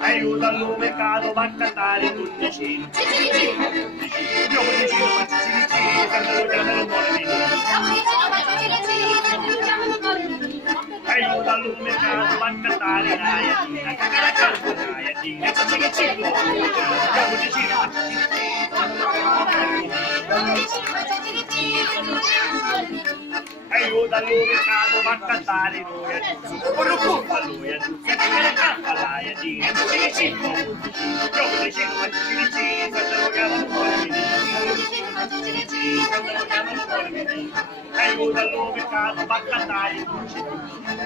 Aiuto al mercato, va a cantare in tutti i cini. Io mi dicevo, ma ci quando lo chiamano aiuto al mercato, va a cantare in aia, a cantare a canto, aia, e ci io mi dicevo, aiuto al mercato, va a cantare in aia, con un punto a lui, e a cantare a canto, aia, e ci io mi dicevo, ma ci quando lo chiamano aiuto al mercato, va a cantare in voce.